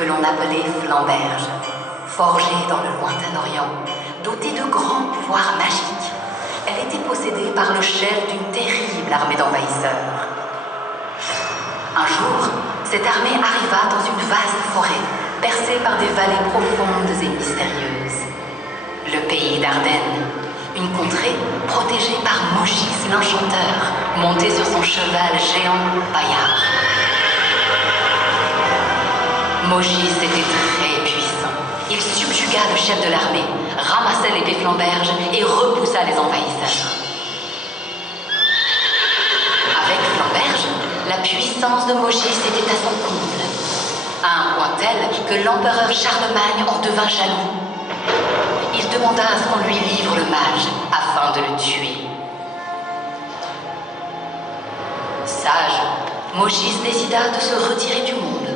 que l'on appelait Flamberge, forgée dans le lointain Orient, dotée de grands pouvoirs magiques. Elle était possédée par le chef d'une terrible armée d'envahisseurs. Un jour, cette armée arriva dans une vaste forêt, percée par des vallées profondes et mystérieuses. Le pays d'Ardennes, une contrée protégée par Mogis l'Enchanteur, monté sur son cheval géant Bayard. Mogis était très puissant. Il subjugua le chef de l'armée, ramassa l'épée Flamberge et repoussa les envahisseurs. Avec Flamberge, la puissance de Mogis était à son comble, à un point tel que l'empereur Charlemagne en devint jaloux. Il demanda à ce qu'on lui livre le mage afin de le tuer. Sage, Mogis décida de se retirer du monde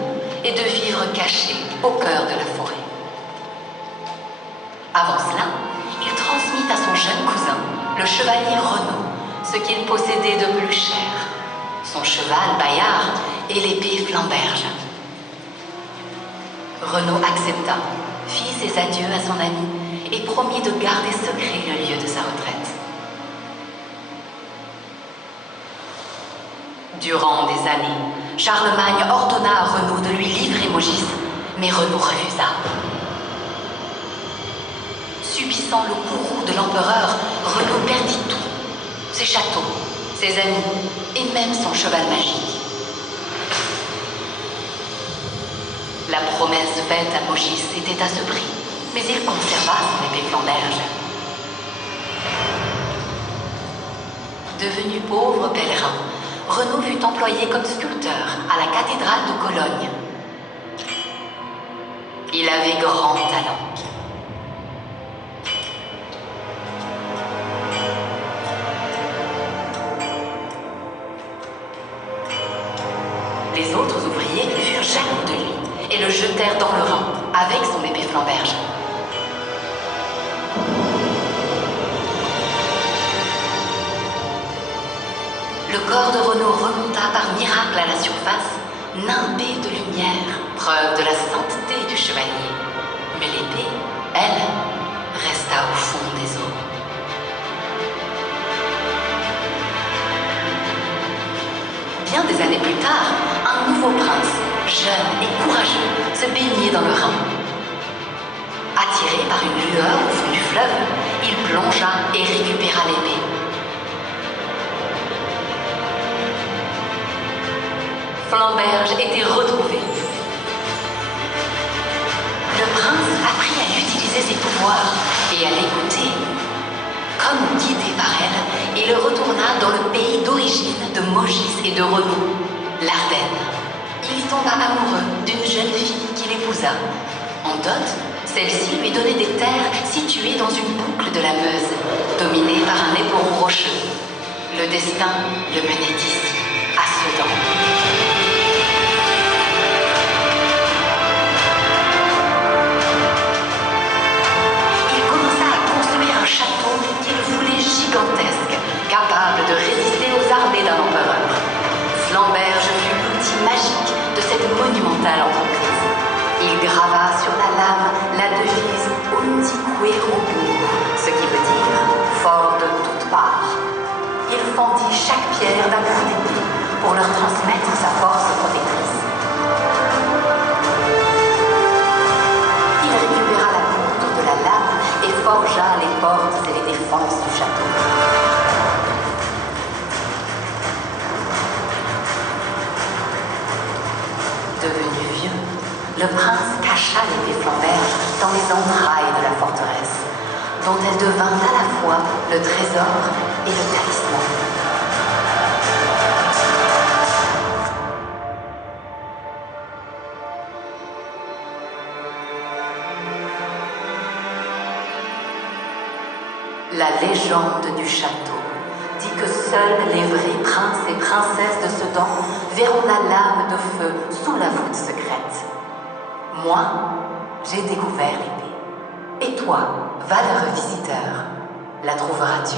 et de vivre caché au cœur de la forêt. Avant cela, il transmit à son jeune cousin, le chevalier Renaud, ce qu'il possédait de plus cher, son cheval Bayard et l'épée Flamberge. Renaud accepta, fit ses adieux à son ami et promit de garder secret le lieu de sa retraite. Durant des années, Charlemagne ordonna à Renaud de lui livrer Mogis, mais Renaud refusa. Subissant le courroux de l'empereur, Renaud perdit tout, ses châteaux, ses amis et même son cheval magique. La promesse faite à Mogis était à ce prix, mais il conserva son épée Flamberge. Devenu pauvre pèlerin, Renaud fut employé comme sculpteur à la cathédrale de Cologne. Il avait grand talent. Les autres ouvriers furent jaloux de lui et le jetèrent dans le Rhin avec son épée Flamberge. Le corps de Renaud remonta par miracle à la surface, nimbé de lumière, preuve de la sainteté du chevalier. Mais l'épée, elle, resta au fond des eaux. Bien des années plus tard, un nouveau prince, jeune et courageux, se baignait dans le Rhin. Attiré par une lueur au fond du fleuve, il plongea et récupéra l'épée. Flamberge était retrouvé. Le prince apprit à utiliser ses pouvoirs et à l'écouter. Comme guidé par elle, il retourna dans le pays d'origine de Mogis et de Renaud, l'Ardenne. Il y tomba amoureux d'une jeune fille qu'il épousa. En dot, celle-ci lui donnait des terres situées dans une boucle de la Meuse, dominée par un éperon rocheux. Le destin le menait ici, à Sedan. Un château qu'il voulait gigantesque, capable de résister aux armées d'un empereur. Flamberge fut l'outil magique de cette monumentale entreprise. Il grava sur la lame la devise Undique Robur, ce qui veut dire fort de toutes parts. Il fendit chaque pierre d'un coup d'épée pour leur transmettre sa force protectrice. Il récupéra la poudre de la lame et forgea les portes et les défenses du château. Devenu vieux, le prince cacha l'épée Flamberge dans les entrailles de la forteresse, dont elle devint à la fois le trésor et le talisman. La légende du château dit que seuls les vrais princes et princesses de Sedan verront la lame de feu sous la voûte secrète. Moi, j'ai découvert l'épée. Et toi, valeureux visiteur, la trouveras-tu ?